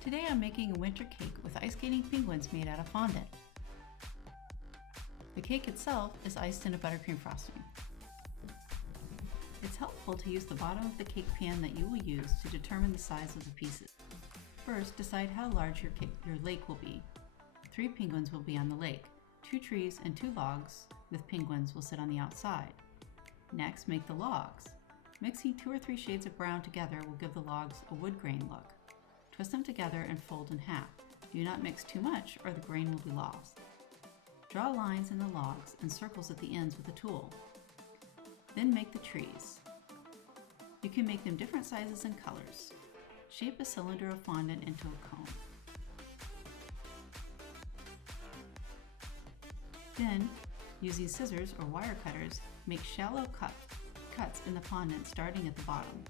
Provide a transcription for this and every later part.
Today I'm making a winter cake with ice skating penguins made out of fondant. The cake itself is iced in a buttercream frosting. It's helpful to use the bottom of the cake pan that you will use to determine the size of the pieces. First, decide how large your lake will be. 3 penguins will be on the lake. 2 trees and 2 logs with penguins will sit on the outside. Next, make the logs. Mixing 2 or 3 shades of brown together will give the logs a wood grain look. Twist them together and fold in half. Do not mix too much or the grain will be lost. Draw lines in the logs and circles at the ends with a tool. Then make the trees. You can make them different sizes and colors. Shape a cylinder of fondant into a cone. Then, using scissors or wire cutters, make shallow cuts in the fondant starting at the bottom.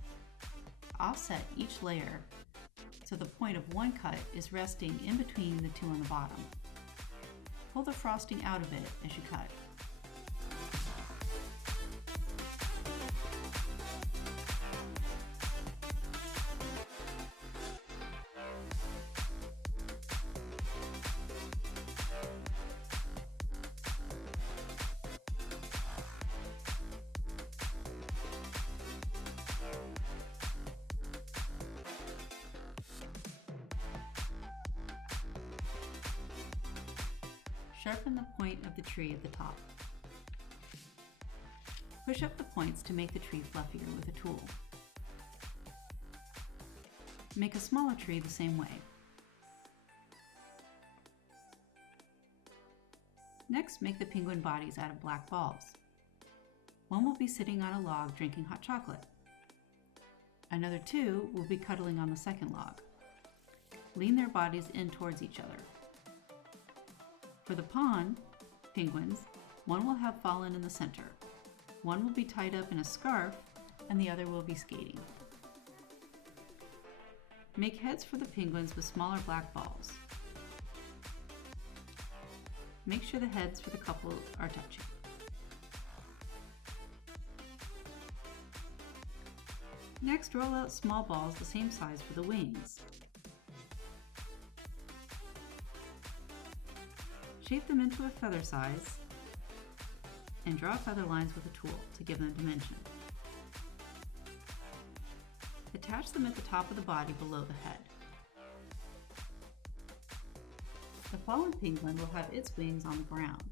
Offset each layer so the point of one cut is resting in between the 2 on the bottom. Pull the frosting out of it as you cut. Sharpen the point of the tree at the top. Push up the points to make the tree fluffier with a tool. Make a smaller tree the same way. Next, make the penguin bodies out of black balls. One will be sitting on a log drinking hot chocolate. Another 2 will be cuddling on the second log. Lean their bodies in towards each other. For the pond penguins, one will have fallen in the center. One will be tied up in a scarf and the other will be skating. Make heads for the penguins with smaller black balls. Make sure the heads for the couple are touching. Next, roll out small balls the same size for the wings. Shape them into a feather size and draw feather lines with a tool to give them dimension. Attach them at the top of the body below the head. The fallen penguin will have its wings on the ground.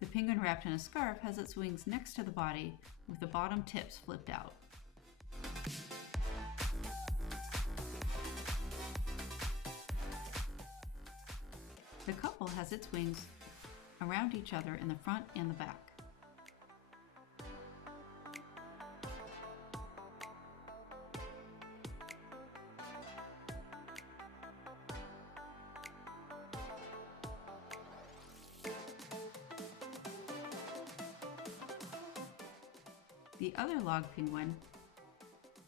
The penguin wrapped in a scarf has its wings next to the body with the bottom tips flipped out. The couple has its wings around each other in the front and the back. The other log penguin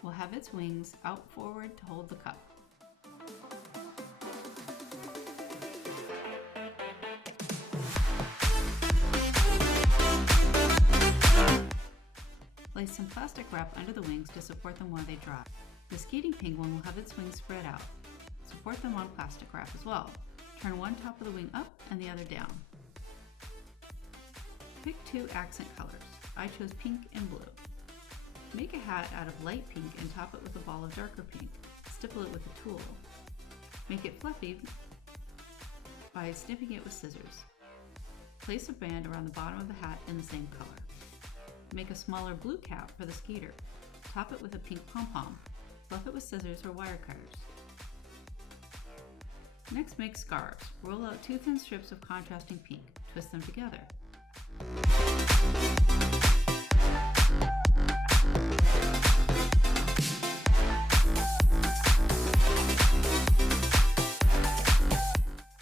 will have its wings out forward to hold the cup. Place some plastic wrap under the wings to support them while they dry. The skating penguin will have its wings spread out. Support them on plastic wrap as well. Turn one top of the wing up and the other down. Pick 2 accent colors. I chose pink and blue. Make a hat out of light pink and top it with a ball of darker pink. Stipple it with a tool. Make it fluffy by snipping it with scissors. Place a band around the bottom of the hat in the same color. Make a smaller blue cap for the skater. Top it with a pink pom-pom. Fluff it with scissors or wire cutters. Next, make scarves. Roll out 2 thin strips of contrasting pink. Twist them together.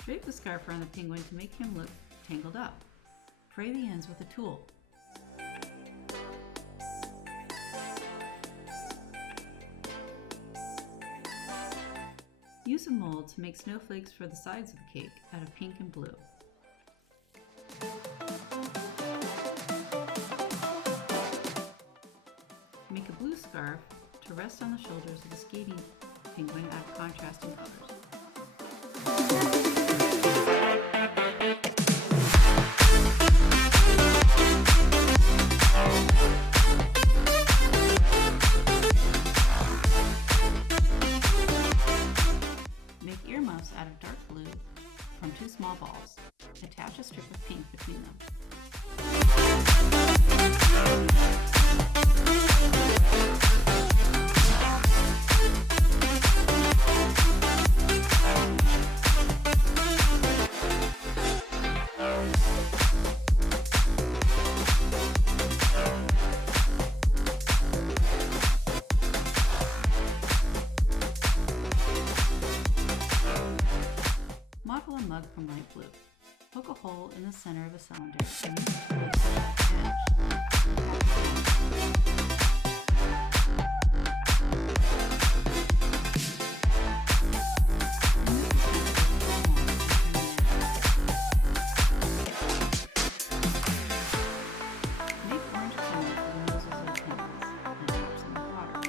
Drape the scarf around the penguin to make him look tangled up. Fray the ends with a tool. Use a mold to make snowflakes for the sides of the cake out of pink and blue. Make a blue scarf to rest on the shoulders of the skating penguin out of contrasting colors. Make earmuffs out of dark blue from 2 small balls. Attach a strip of pink between them. Model a mug from light blue. Poke a hole in the center of a cylinder and use the glue to make orange color for the noses of the penguins and drops in the water.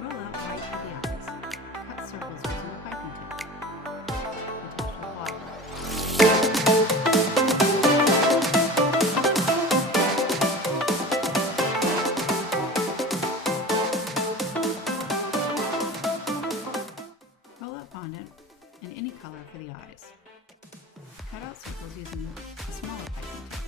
Roll out white for the eyes. Cut circles using a piping tip. Attach with water. Roll out fondant in any color for the eyes. Cut out circles using a smaller piping tip.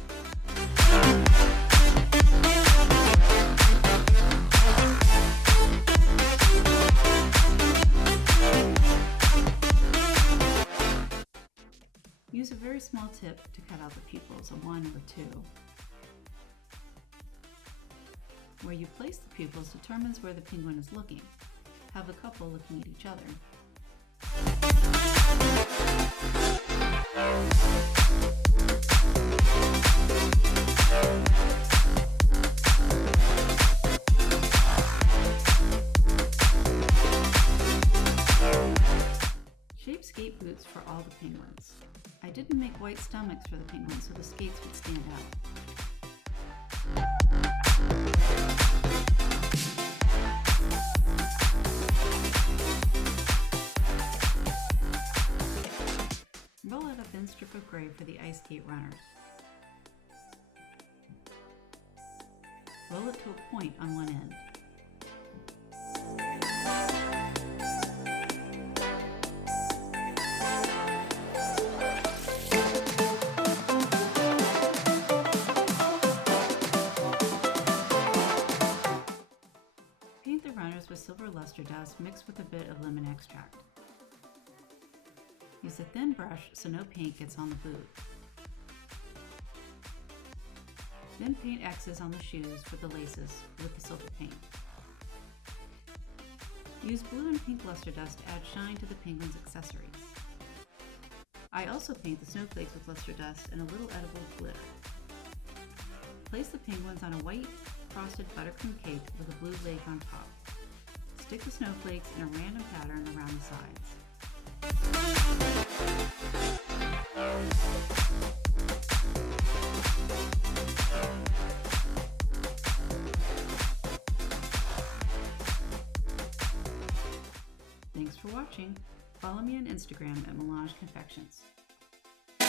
Use a very small tip to cut out the pupils, a 1 or 2. Where you place the pupils determines where the penguin is looking. Have the couple looking at each other. Shape skate boots for all the penguins. I didn't make white stomachs for the penguins so the skates would stand out. Roll out a thin strip of gray for the ice skate runners. Roll it to a point on one end. Paint the runners with silver luster dust mixed with a bit of lemon extract. Use a thin brush so no paint gets on the boot. Then paint X's on the shoes for the laces with the silver paint. Use blue and pink luster dust to add shine to the penguin's accessories. I also paint the snowflakes with luster dust and a little edible glitter. Place the penguins on a white frosted buttercream cake with a blue lake on top. Stick the snowflakes in a random pattern around the sides. Thanks for watching. Follow me on Instagram at Melange Confections.